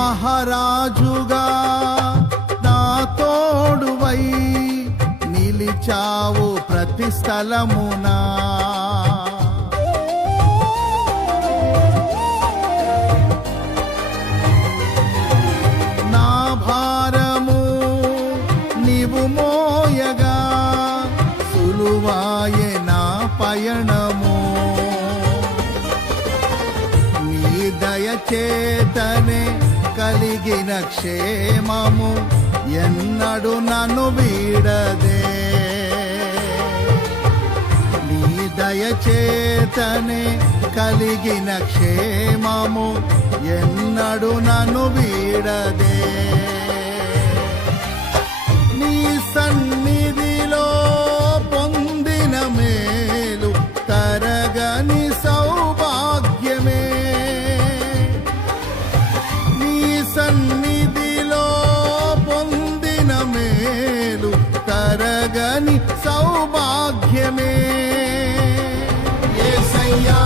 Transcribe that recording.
మహారాజుగా నా తోడువై నిలిచావు ప్రతి స్థలమునా. నా భారము నీవు మోయగా సులువాయే నా పయనము. నీ దయచేతనే కలిగిన క్షేమము ఎన్నడు నన్ను వీడదే. నీ దయచేతనే కలిగిన క్షేమము ఎన్నడు నన్ను వీడదే. నీ సన్నిధిలో పొందిన మేలు తరగని సౌభాగ్యమే. నీ సన్నిధిలో పొందిన మేలు తరగని సౌభాగ్యమే. యేసయ్యా